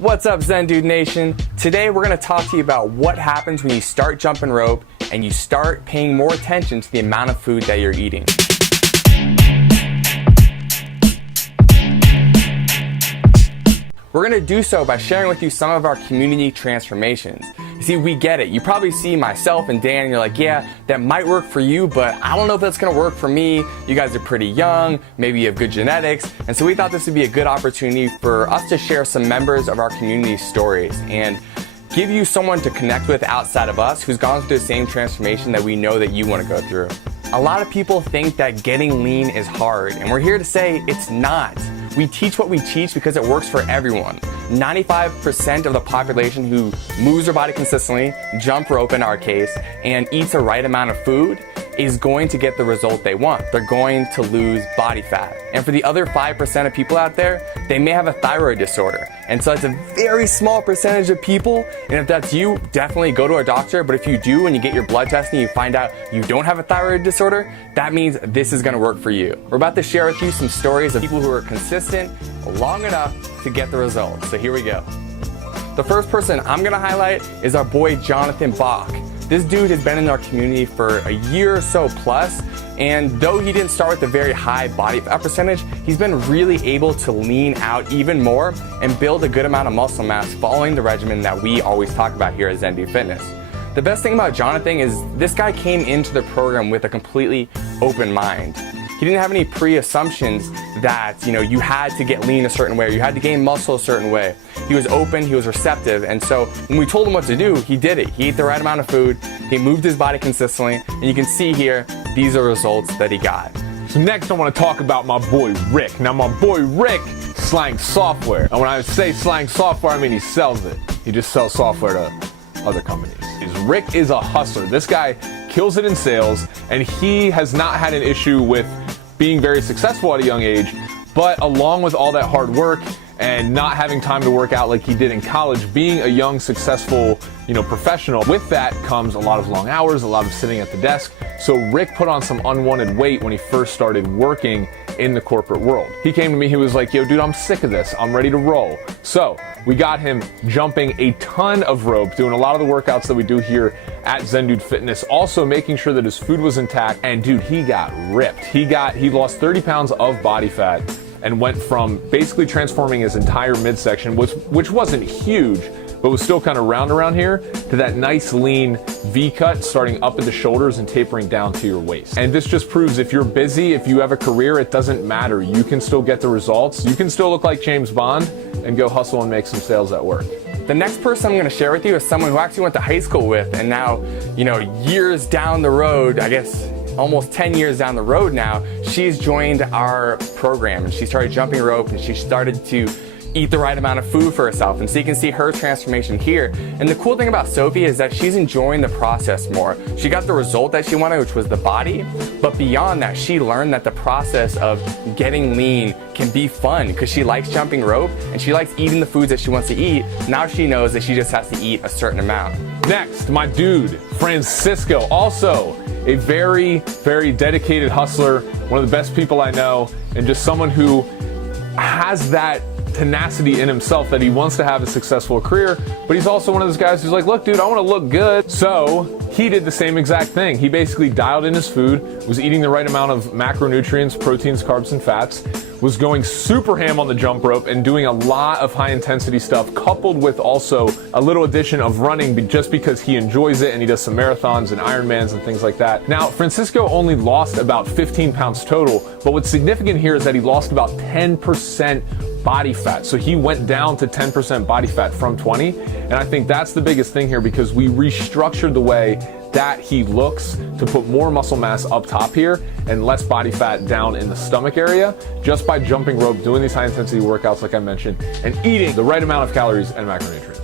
What's up, Zen Dude Nation? Today we're going to talk to you about what happens when you start jumping rope and you start paying more attention to the amount of food that you're eating. We're going to do so by sharing with you some of our community transformations. You see, we get it. You probably see myself and Dan and you're like, yeah, that might work for you, but I don't know if that's going to work for me. You guys are pretty young, maybe you have good genetics, and so we thought this would be a good opportunity for us to share some members of our community stories and give you someone to connect with outside of us who's gone through the same transformation that we know that you want to go through. A lot of people think that getting lean is hard, and we're here to say it's not. We teach what we teach because it works for everyone. 95% of the population who moves their body consistently, jump rope in our case, and eats the right amount of food is going to get the result they want. They're going to lose body fat. And for the other 5% of people out there, they may have a thyroid disorder. And so it's a very small percentage of people. And if that's you, definitely go to a doctor. But if you do and you get your blood testing, you find out you don't have a thyroid disorder, that means this is gonna work for you. We're about to share with you some stories of people who are consistent long enough to get the results. So here we go. The first person I'm gonna highlight is our boy Jonathan Bach. This dude has been in our community for a year or so plus, and though he didn't start with a very high body fat percentage, he's been really able to lean out even more and build a good amount of muscle mass following the regimen that we always talk about here at Zen Dude Fitness. The best thing about Jonathan is this guy came into the program with a completely open mind. He didn't have any pre-assumptions that, you had to get lean a certain way or you had to gain muscle a certain way. He was open, he was receptive, and so when we told him what to do, he did it. He ate the right amount of food, he moved his body consistently, and you can see here, these are results that he got. So next I want to talk about my boy Rick. Now my boy Rick, Slang Software. And when I say Slang Software, I mean he sells it. He just sells software to other companies. Rick is a hustler. This guy kills it in sales, and he has not had an issue with being very successful at a young age, but along with all that hard work and not having time to work out like he did in college, being a young, successful, professional, with that comes a lot of long hours, a lot of sitting at the desk. So Rick put on some unwanted weight when he first started working in the corporate world. He came to me, he was like, yo dude, I'm sick of this, I'm ready to roll. So we got him jumping a ton of rope, doing a lot of the workouts that we do here at Zen Dude Fitness, also making sure that his food was intact, and dude, he got ripped. He lost 30 pounds of body fat and went from basically transforming his entire midsection, which wasn't huge, but was still kind of round around here, to that nice lean V cut starting up at the shoulders and tapering down to your waist. And this just proves if you're busy, if you have a career, it doesn't matter. You can still get the results. You can still look like James Bond and go hustle and make some sales at work. The next person I'm going to share with you is someone who actually went to high school with, and now, years down the road, I guess almost 10 years down the road now, she's joined our program and she started jumping rope and she started to eat the right amount of food for herself. And so you can see her transformation here. And the cool thing about Sophie is that she's enjoying the process more. She got the result that she wanted, which was the body, but beyond that, she learned that the process of getting lean can be fun because she likes jumping rope and she likes eating the foods that she wants to eat. Now she knows that she just has to eat a certain amount. Next, my dude, Francisco, also a very, very dedicated hustler, one of the best people I know, and just someone who has that tenacity in himself that he wants to have a successful career, but he's also one of those guys who's like, look dude, I want to look good. So he did the same exact thing. He basically dialed in his food, was eating the right amount of macronutrients, proteins, carbs, and fats, was going super ham on the jump rope and doing a lot of high intensity stuff, coupled with also a little addition of running just because he enjoys it and he does some marathons and Ironmans and things like that. Now, Francisco only lost about 15 pounds total, but what's significant here is that he lost about 10% body fat. So he went down to 10% body fat from 20. And I think that's the biggest thing here because we restructured the way that he looks to put more muscle mass up top here and less body fat down in the stomach area just by jumping rope, doing these high intensity workouts like I mentioned, and eating the right amount of calories and macronutrients.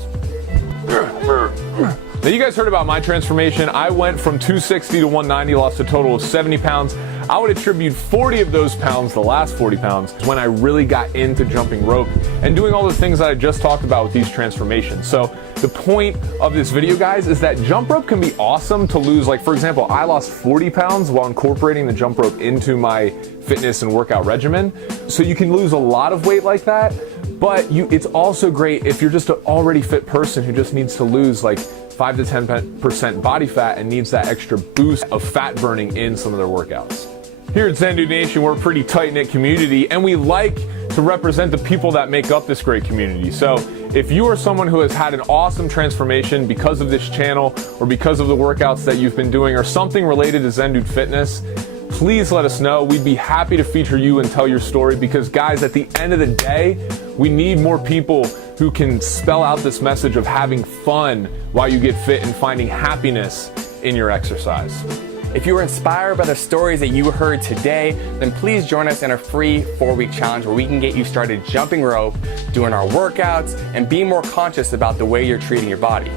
Now you guys heard about my transformation. I went from 260 to 190, lost a total of 70 pounds. I would attribute 40 of those pounds, the last 40 pounds, when I really got into jumping rope and doing all the things that I just talked about with these transformations. So the point of this video, guys, is that jump rope can be awesome to lose. Like, for example, I lost 40 pounds while incorporating the jump rope into my fitness and workout regimen. So you can lose a lot of weight like that, but it's also great if you're just an already fit person who just needs to lose like 5 to 10% body fat and needs that extra boost of fat burning in some of their workouts. Here at Zen Dude Nation, we're a pretty tight-knit community, and we like to represent the people that make up this great community. So if you are someone who has had an awesome transformation because of this channel or because of the workouts that you've been doing or something related to Zen Dude Fitness, please let us know. We'd be happy to feature you and tell your story because, guys, at the end of the day, we need more people who can spell out this message of having fun while you get fit and finding happiness in your exercise. If you were inspired by the stories that you heard today, then please join us in a free 4-week challenge where we can get you started jumping rope, doing our workouts, and being more conscious about the way you're treating your body.